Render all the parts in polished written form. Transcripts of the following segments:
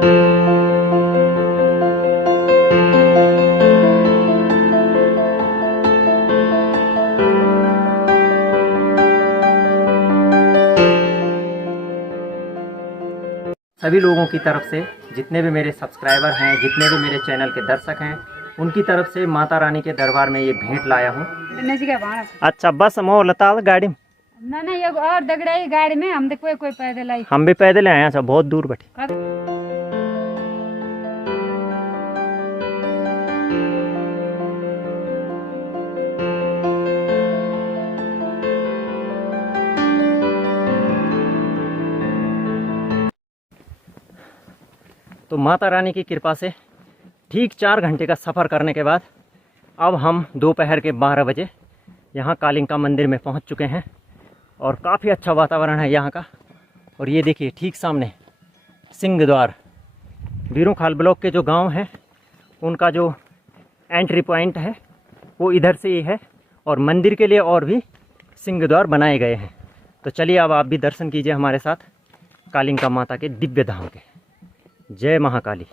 सभी लोगों की तरफ से, जितने भी मेरे सब्सक्राइबर हैं, जितने भी मेरे चैनल के दर्शक हैं, उनकी तरफ से माता रानी के दरबार में ये भेंट लाया हूँ। अच्छा, बस मोह लता गाड़ी में ना ये और दगड़ाई गाड़ी में हम कोई पैदल आई। हम भी पैदल आए हैं, बहुत दूर बैठे। तो माता रानी की कृपा से ठीक 4 घंटे का सफ़र करने के बाद अब हम दोपहर के 12 बजे यहाँ कालिंका मंदिर में पहुँच चुके हैं और काफ़ी अच्छा वातावरण है यहाँ का। और ये देखिए ठीक सामने सिंह द्वार, बीरूखाल ब्लॉक के जो गांव हैं उनका जो एंट्री पॉइंट है वो इधर से ही है और मंदिर के लिए और भी सिंह द्वार बनाए गए हैं। तो चलिए अब आप भी दर्शन कीजिए हमारे साथ कालिंका माता के दिव्य धाम के। जय महाकाली।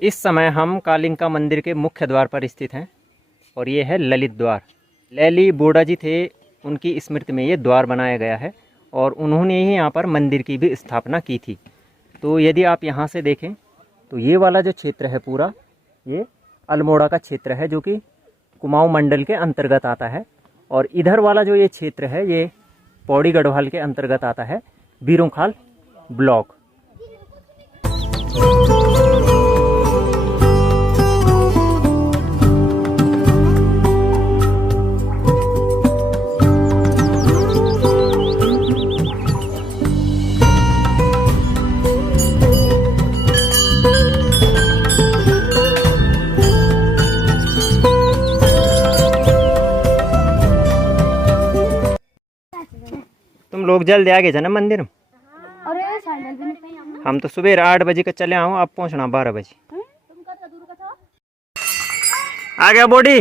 इस समय हम कालिंका मंदिर के मुख्य द्वार पर स्थित हैं और ये है ललित द्वार। लैली बोडा जी थे, उनकी स्मृति में ये द्वार बनाया गया है और उन्होंने ही यहाँ पर मंदिर की भी स्थापना की थी। तो यदि आप यहाँ से देखें तो ये वाला जो क्षेत्र है पूरा, ये अल्मोड़ा का क्षेत्र है जो कि कुमाऊं मंडल के अंतर्गत आता है। और इधर वाला जो ये क्षेत्र है ये पौड़ी गढ़वाल के अंतर्गत आता है, बीरूखाल ब्लॉक। तुम लोग जल्दी आगे जाना मंदिर में। हम तो सुबह 8 बजे का चले आओ, आप पहुंचना 12 बजे। आ गया बोडी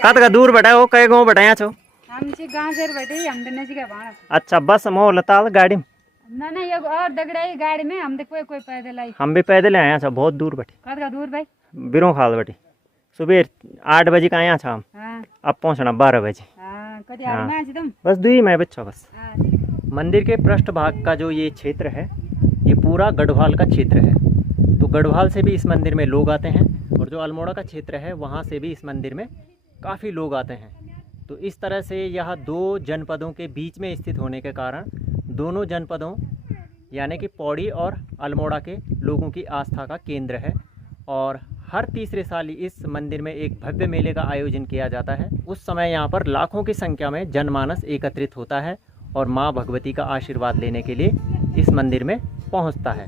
कत का दूर बैठा हो, कई गाँव बैठा छो? हम गाँव से बैठे हम का। अच्छा, बस मोह लता गाड़ी में ना ये और दगड़ाई गाड़ी में हम कोई पैदल आई। हम भी पैदल आए हैं, बहुत दूर बैठे। कत का दूर भाई? बीरूखाल बैठे। सुबह 8 बजे का आया था हम। हाँ। अब पहुंचना 12 बजे। हाँ। तुम बस 2 मैं बच्चा बस। हाँ। मंदिर के पृष्ठ भाग का जो ये क्षेत्र है ये पूरा गढ़वाल का क्षेत्र है। तो गढ़वाल से भी इस मंदिर में लोग आते हैं और जो अल्मोड़ा का क्षेत्र है वहाँ से भी इस मंदिर में काफ़ी लोग आते हैं। तो इस तरह से यह 2 जनपदों के बीच में स्थित होने के कारण दोनों जनपदों यानी कि पौड़ी और अल्मोड़ा के लोगों की आस्था का केंद्र है। और हर तीसरे साल इस मंदिर में एक भव्य मेले का आयोजन किया जाता है। उस समय यहाँ पर लाखों की संख्या में जनमानस एकत्रित होता है और माँ भगवती का आशीर्वाद लेने के लिए इस मंदिर में पहुँचता है।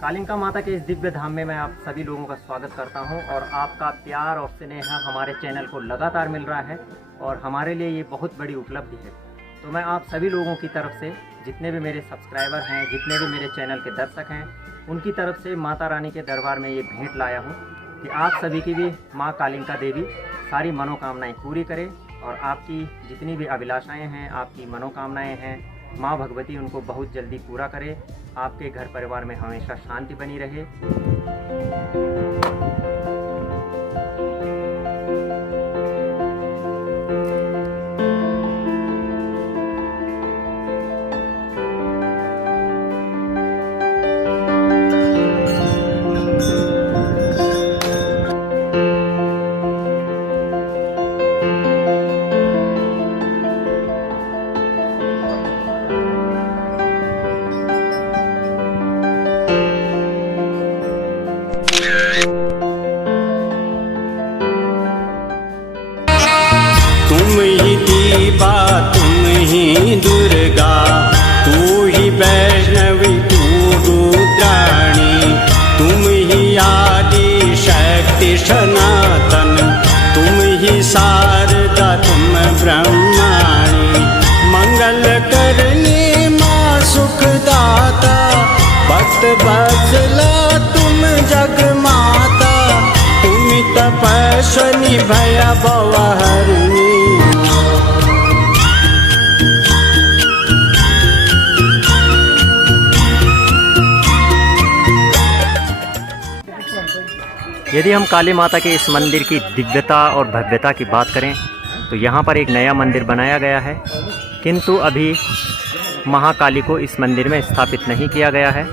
कालिंका माता के इस दिव्य धाम में मैं आप सभी लोगों का स्वागत करता हूं और आपका प्यार और स्नेह हमारे चैनल को लगातार मिल रहा है और हमारे लिए ये बहुत बड़ी उपलब्धि है। तो मैं आप सभी लोगों की तरफ से, जितने भी मेरे सब्सक्राइबर हैं, जितने भी मेरे चैनल के दर्शक हैं, उनकी तरफ से माता रानी के दरबार में ये भेंट लाया हूँ कि आप सभी की भी माँ कालिंका देवी सारी मनोकामनाएँ पूरी करे और आपकी जितनी भी अभिलाषाएँ हैं, आपकी मनोकामनाएँ हैं, माँ भगवती उनको बहुत जल्दी पूरा करे। आपके घर परिवार में हमेशा शांति बनी रहे। मंगल करनी माँ सुखदाता, भक्त बसला तुम जग माता, तुम तपस्विनी भय भवहरिणी। यदि हम काली माता के इस मंदिर की दिव्यता और भव्यता की बात करें तो यहाँ पर एक नया मंदिर बनाया गया है, किंतु अभी महाकाली को इस मंदिर में स्थापित नहीं किया गया है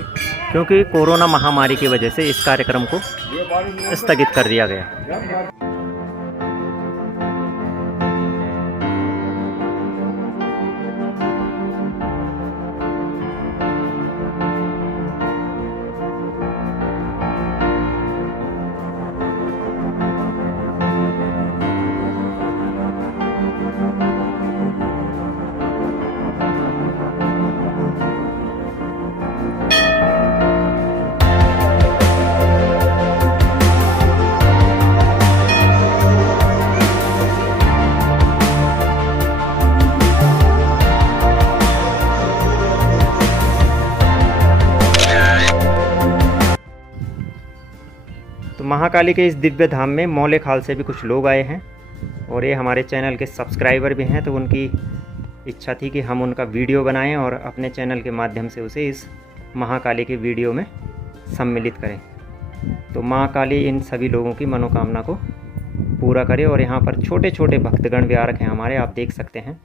क्योंकि कोरोना महामारी की वजह से इस कार्यक्रम को स्थगित कर दिया गया। तो महाकाली के इस दिव्य धाम में मौले खाल से भी कुछ लोग आए हैं और ये हमारे चैनल के सब्सक्राइबर भी हैं, तो उनकी इच्छा थी कि हम उनका वीडियो बनाएं और अपने चैनल के माध्यम से उसे इस महाकाली के वीडियो में सम्मिलित करें। तो महाकाली इन सभी लोगों की मनोकामना को पूरा करे। और यहाँ पर छोटे छोटे भक्तगण भी आ रखे हैं हमारे, आप देख सकते हैं।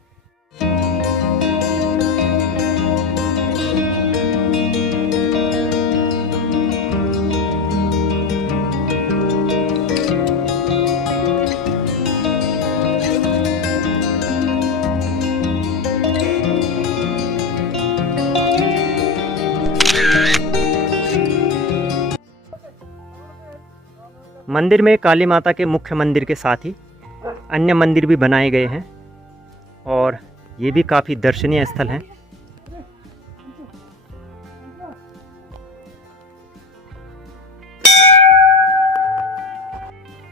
मंदिर में काली माता के मुख्य मंदिर के साथ ही अन्य मंदिर भी बनाए गए हैं और ये भी काफ़ी दर्शनीय स्थल हैं।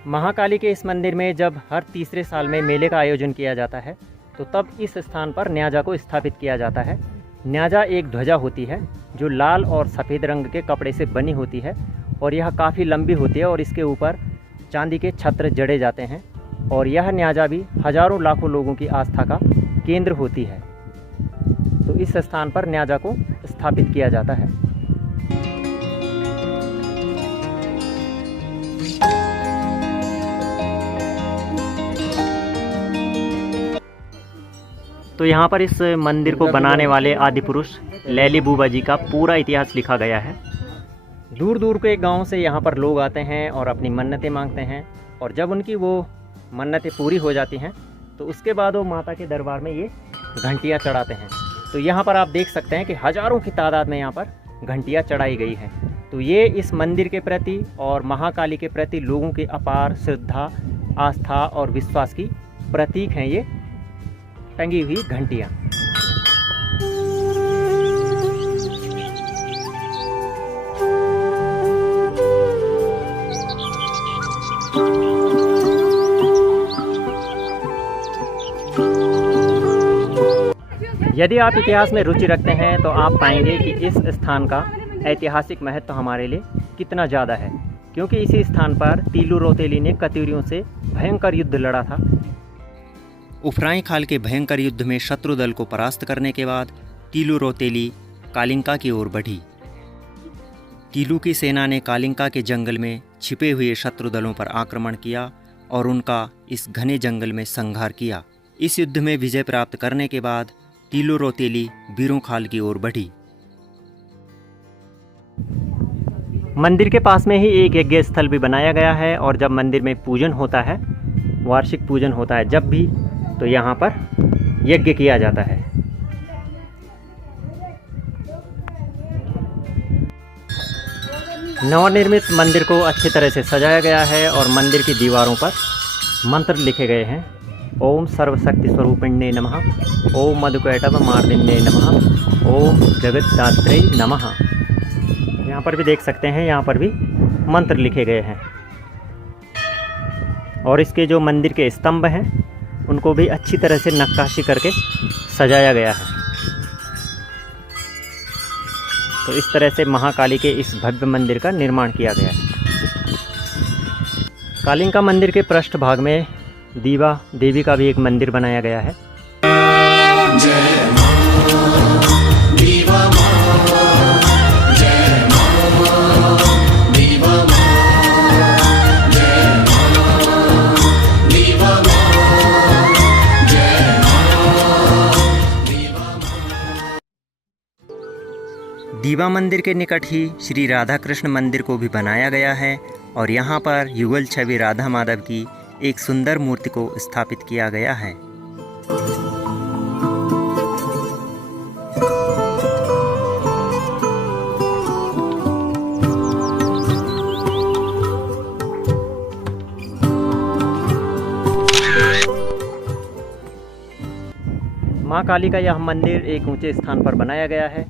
महाकाली के इस मंदिर में जब हर तीसरे साल में मेले का आयोजन किया जाता है तो तब इस स्थान पर न्याजा को स्थापित किया जाता है। न्याजा एक ध्वजा होती है जो लाल और सफ़ेद रंग के कपड़े से बनी होती है और यह काफ़ी लंबी होती है और इसके ऊपर चांदी के छत्र जड़े जाते हैं और यह न्याजा भी हजारों लाखों लोगों की आस्था का केंद्र होती है। तो इस स्थान पर न्याजा को स्थापित किया जाता है। तो यहाँ पर इस मंदिर को बनाने वाले आदि पुरुष लैली बूबा जी का पूरा इतिहास लिखा गया है। दूर दूर के गांव से यहाँ पर लोग आते हैं और अपनी मन्नतें मांगते हैं और जब उनकी वो मन्नतें पूरी हो जाती हैं तो उसके बाद वो माता के दरबार में ये घंटियाँ चढ़ाते हैं। तो यहाँ पर आप देख सकते हैं कि हज़ारों की तादाद में यहाँ पर घंटियाँ चढ़ाई गई हैं। तो ये इस मंदिर के प्रति और महाकाली के प्रति लोगों की अपार श्रद्धा, आस्था और विश्वास की प्रतीक हैं ये टंगी हुई घंटियाँ। यदि आप इतिहास में रुचि रखते हैं तो आप पाएंगे कि इस स्थान का ऐतिहासिक महत्व हमारे लिए कितना ज़्यादा है, क्योंकि इसी स्थान पर तीलू रौतेली ने कतियोरियों से भयंकर युद्ध लड़ा था। उफराई खाल के भयंकर युद्ध में शत्रु दल को परास्त करने के बाद तीलू रौतेली कालिंका की ओर बढ़ी। तीलू की सेना ने कालिंका के जंगल में छिपे हुए शत्रु दलों पर आक्रमण किया और उनका इस घने जंगल में संहार किया। इस युद्ध में विजय प्राप्त करने के बाद तीलू रौतेली बीरों खाल की ओर बढ़ी। मंदिर के पास में ही एक यज्ञ स्थल भी बनाया गया है और जब मंदिर में पूजन होता है, वार्षिक पूजन होता है जब भी, तो यहाँ पर यज्ञ किया जाता है। नवनिर्मित मंदिर को अच्छी तरह से सजाया गया है और मंदिर की दीवारों पर मंत्र लिखे गए हैं। ओम सर्वशक्ति स्वरूपिण्ये नमः, ओम मधुकैटभ मार्दिन्ये नमः, ओम जगद्धात्रे नमः। यहाँ पर भी देख सकते हैं, यहाँ पर भी मंत्र लिखे गए हैं और इसके जो मंदिर के स्तंभ हैं उनको भी अच्छी तरह से नक्काशी करके सजाया गया है। तो इस तरह से महाकाली के इस भव्य मंदिर का निर्माण किया गया है। कालिंका मंदिर के पृष्ठ भाग में दीवा देवी का भी एक मंदिर बनाया गया है। दीवा मंदिर के निकट ही श्री राधा कृष्ण मंदिर को भी बनाया गया है और यहाँ पर युगल छवि राधा माधव की एक सुंदर मूर्ति को स्थापित किया गया है। माँ काली का यह मंदिर एक ऊंचे स्थान पर बनाया गया है,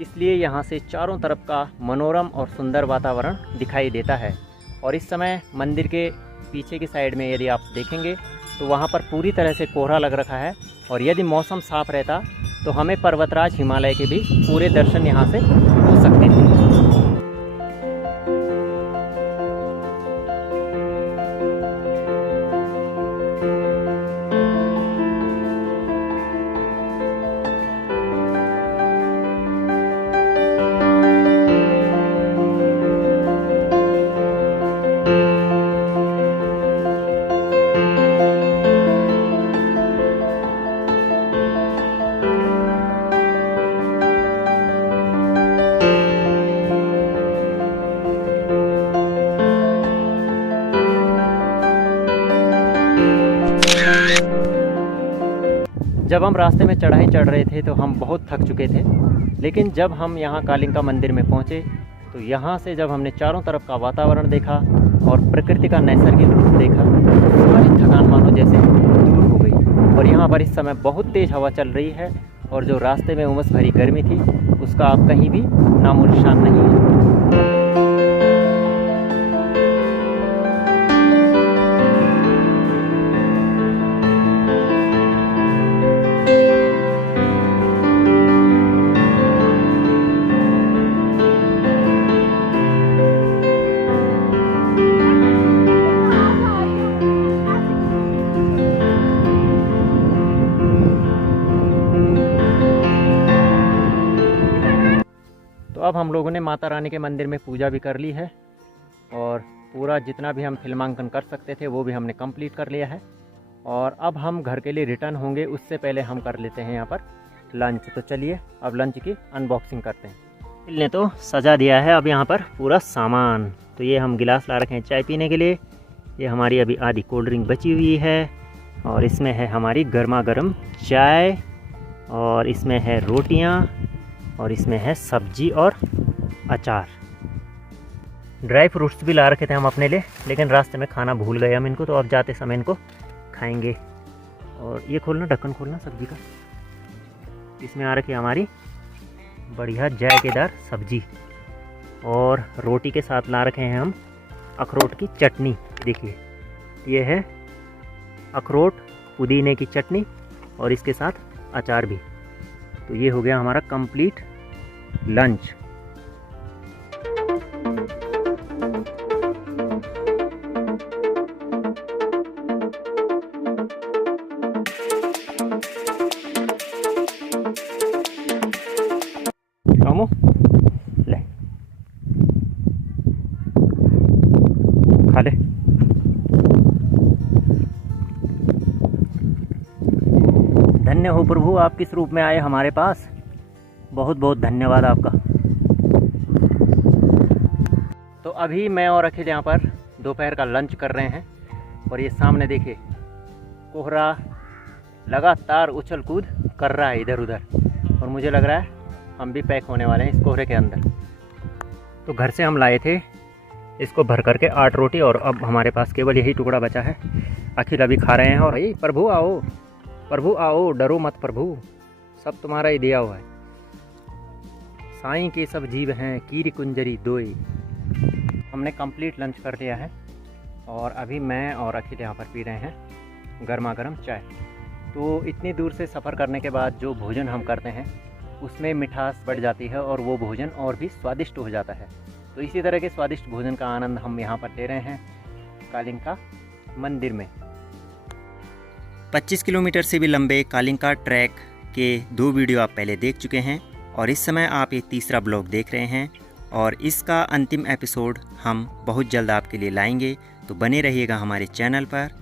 इसलिए यहाँ से चारों तरफ का मनोरम और सुंदर वातावरण दिखाई देता है। और इस समय मंदिर के पीछे की साइड में यदि आप देखेंगे तो वहाँ पर पूरी तरह से कोहरा लग रखा है और यदि मौसम साफ रहता तो हमें पर्वतराज हिमालय के भी पूरे दर्शन यहाँ से हो सकते थे। जब हम रास्ते में चढ़ाई चढ़ रहे थे तो हम बहुत थक चुके थे, लेकिन जब हम यहाँ कालिंका मंदिर में पहुँचे तो यहाँ से जब हमने चारों तरफ का वातावरण देखा और प्रकृति का नैसर्गिक रूप देखा तो सारी थकान मानो जैसे दूर हो गई। और यहाँ पर इस समय बहुत तेज़ हवा चल रही है और जो रास्ते में उमस भरी गर्मी थी उसका अब कहीं भी नामो निशान नहीं है। तो अब हम लोगों ने माता रानी के मंदिर में पूजा भी कर ली है और पूरा जितना भी हम फिल्मांकन कर सकते थे वो भी हमने कंप्लीट कर लिया है। और अब हम घर के लिए रिटर्न होंगे, उससे पहले हम कर लेते हैं यहाँ पर लंच। तो चलिए अब लंच की अनबॉक्सिंग करते हैं। इनने तो सजा दिया है अब यहाँ पर पूरा सामान। तो ये हम गिलास ला रखे हैं चाय पीने के लिए। ये हमारी अभी आधी कोल्ड ड्रिंक बची हुई है और इसमें है हमारी गर्मा गर्म चाय और इसमें है रोटियाँ और इसमें है सब्जी और अचार। ड्राई फ्रूट्स भी ला रखे थे हम अपने लिए, लेकिन रास्ते में खाना भूल गए हम इनको, तो अब जाते समय इनको खाएंगे। और ये खोलना, ढक्कन खोलना सब्जी का। इसमें आ रखी हमारी बढ़िया जायकेदार सब्जी और रोटी के साथ ला रखे हैं हम अखरोट की चटनी। देखिए ये है अखरोट पुदीने की चटनी और इसके साथ अचार भी। तो ये हो गया हमारा कंप्लीट लंच। रामू ले खा ले। धन्य हो प्रभु, आप किस रूप में आए हमारे पास। बहुत बहुत धन्यवाद आपका। तो अभी मैं और अखिल यहाँ पर दोपहर का लंच कर रहे हैं और ये सामने देखिए कोहरा लगातार उछल कूद कर रहा है इधर उधर और मुझे लग रहा है हम भी पैक होने वाले हैं इस कोहरे के अंदर। तो घर से हम लाए थे इसको भर करके 8 रोटी और अब हमारे पास केवल यही टुकड़ा बचा है। अखिल अभी खा रहे हैं। और भाई प्रभु आओ, प्रभु आओ, डरो मत प्रभु, सब तुम्हारा ही दिया हुआ है। साईं के सब जीव हैं कीरी कुंजरी दोई। हमने कंप्लीट लंच कर लिया है और अभी मैं और अखिल यहाँ पर पी रहे हैं गर्मा गर्म चाय। तो इतनी दूर से सफ़र करने के बाद जो भोजन हम करते हैं उसमें मिठास बढ़ जाती है और वो भोजन और भी स्वादिष्ट हो जाता है। तो इसी तरह के स्वादिष्ट भोजन का आनंद हम यहाँ पर ले रहे हैं कालिंका मंदिर में। 25 किलोमीटर से भी लंबे कालिंका ट्रैक के 2 वीडियो आप पहले देख चुके हैं और इस समय आप ये तीसरा ब्लॉग देख रहे हैं और इसका अंतिम एपिसोड हम बहुत जल्द आपके लिए लाएंगे। तो बने रहिएगा हमारे चैनल पर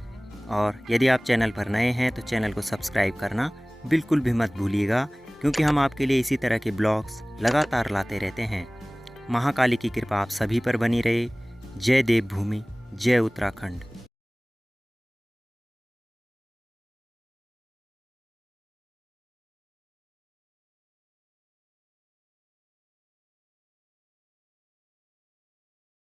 और यदि आप चैनल पर नए हैं तो चैनल को सब्सक्राइब करना बिल्कुल भी मत भूलिएगा, क्योंकि हम आपके लिए इसी तरह के ब्लॉग्स लगातार लाते रहते हैं। महाकाली की कृपा आप सभी पर बनी रहे। जय देवभूमि, जय उत्तराखंड।